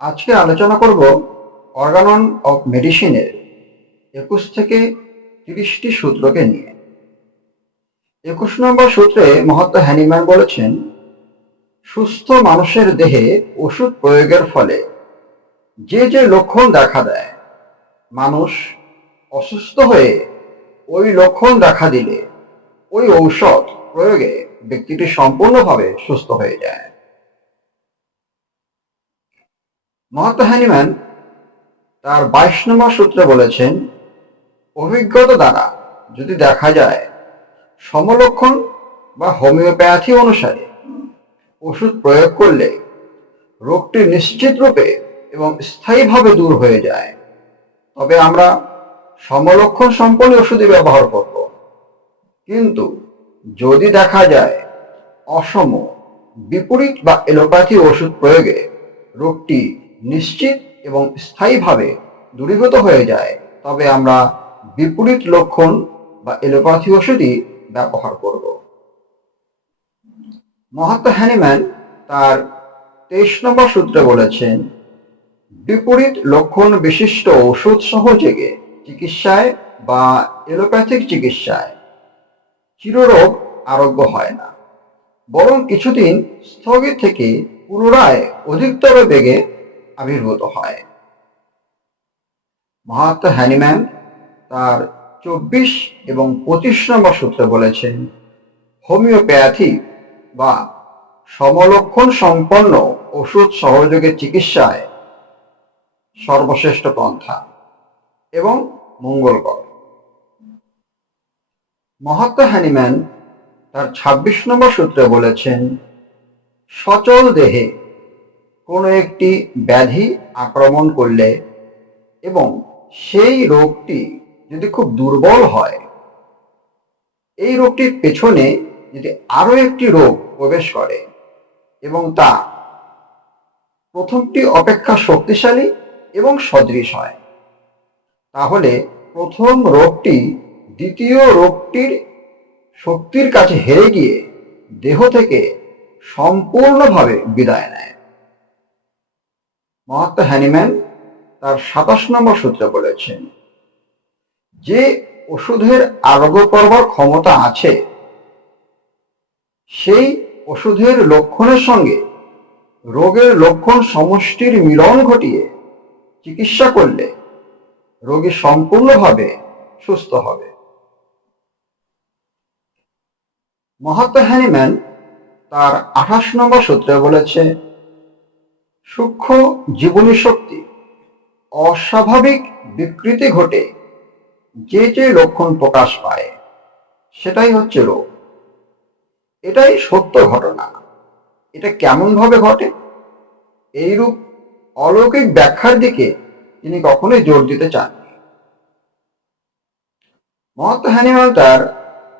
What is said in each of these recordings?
আজকে আলোচনা করব অর্গানন অফ মেডিসিনের একুশ থেকে তিরিশটি সূত্রকে নিয়ে। একুশ নম্বর সূত্রে মহাত্মা হ্যানিম্যান বলেছেন, সুস্থ মানুষের দেহে ওষুধ প্রয়োগের ফলে যে যে লক্ষণ দেখা দেয়, মানুষ অসুস্থ হয়ে ওই লক্ষণ দেখা দিলে ওই ঔষধ প্রয়োগে ব্যক্তিটি সম্পূর্ণভাবে সুস্থ হয়ে যায়। মহাত্মা হ্যানিম্যান তার বাইশ নম্বর সূত্রে বলেছেন, অভিজ্ঞতা দ্বারা যদি দেখা যায় সমলক্ষণ বা হোমিওপ্যাথি অনুসারে ওষুধ প্রয়োগ করলে রোগটি নিশ্চিত রূপে এবং স্থায়ীভাবে দূর হয়ে যায়, তবে আমরা সমলক্ষণ সম্পন্ন ওষুধই ব্যবহার করব। কিন্তু যদি দেখা যায় অসম বিপরীত বা এলোপ্যাথি ওষুধ প্রয়োগে রোগটি নিশ্চিত এবং স্থায়ীভাবে দূরীভূত হয়ে যায়, তবে আমরা বিপরীত লক্ষণ বা এলোপ্যাথি ওষুধই ব্যবহার করব। মহাত্মা হ্যানিম্যান তার তেইশ নম্বর সূত্রে বলেছেন, বিপরীত লক্ষণ বিশিষ্ট ওষুধ সহযোগে চিকিৎসায় বা এলোপ্যাথিক চিকিৎসায় চিররোগ আরোগ্য হয় না, বরং কিছুদিন স্থগিত থেকে পুনরায় অধিকতর বেগে আবির্ভূত হয়। মহাত্মা হ্যানিম্যান তার চব্বিশ এবং পঁচিশ নম্বর সূত্রে বলেছেন, হোমিওপ্যাথি বা সমলক্ষণ সম্পন্ন ওষুধ সহযোগে চিকিৎসায় সর্বশ্রেষ্ঠ পন্থা এবং মঙ্গলকর। মহাত্মা হ্যানিম্যান তার ২৬ নম্বর সূত্রে বলেছেন, সচল দেহে কোনো একটি ব্যাধি আক্রমণ করলে এবং সেই রোগটি যদি খুব দুর্বল হয়, এই রোগটির পেছনে যদি আরও একটি রোগ প্রবেশ করে এবং তা প্রথমটি অপেক্ষা শক্তিশালী এবং সদৃশ হয়, তাহলে প্রথম রোগটি দ্বিতীয় রোগটির শক্তির কাছে হেরে গিয়ে দেহ থেকে সম্পূর্ণভাবে বিদায় নেয়। মহাত্মা হ্যানিম্যান তার সাতাশ নম্বর সূত্রে বলেছেন, যে ওষুধের আরোগ্য করবার ক্ষমতা আছে, সেই ওষুধের লক্ষণের সঙ্গে রোগের লক্ষণ সমষ্টির মিলন ঘটিয়ে চিকিৎসা করলে রোগী সম্পূর্ণভাবে সুস্থ হবে। মহাত্মা হ্যানিম্যান তার আঠাশ নম্বর সূত্রে বলেছে সূক্ষ্ম জীবনী শক্তি অস্বাভাবিক বিকৃতি ঘটে, যে যে লক্ষণ প্রকাশ পায়, সেটাই হচ্ছে রোগ। এটাই সত্য ঘটনা। এটা কেমন ভাবে ঘটে? এইরূপ অলৌকিক ব্যাখ্যার দিকে তিনি কখনোই জোর দিতে চাননি। মহাত্মা হ্যানিম্যান তার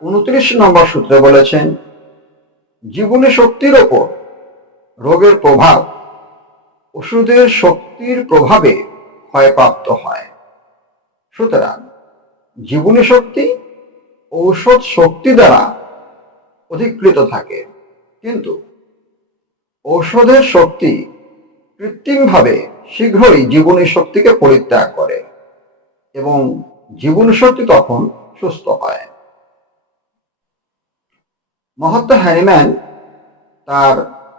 উনত্রিশ নম্বর সূত্রে বলেছেন, জীবনী শক্তির ওপর রোগের প্রভাব ওষুধের শক্তির প্রভাবে ক্ষয়প্রাপ্ত হয়। সুতরাং জীবনী শক্তি ঔষধ শক্তি দ্বারা অধিকৃত থাকে। কিন্তু ঔষধের শক্তি কৃত্রিমভাবে শীঘ্রই জীবনী শক্তিকে পরিত্যাগ করে এবং জীবনী শক্তি তখন সুস্থ হয়। মহাত্মা হ্যানিম্যান তার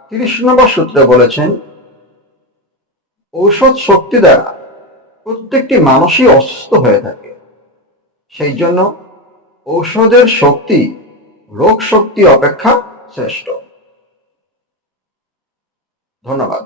তিরিশ নম্বর সূত্রে বলেছেন ঔষধ শক্তি দ্বারা প্রত্যেকটি মানুষই অসুস্থ হয়ে থাকে। সেই জন্য ঔষধের শক্তি, রোগ শক্তি অপেক্ষা শ্রেষ্ঠ। ধন্যবাদ।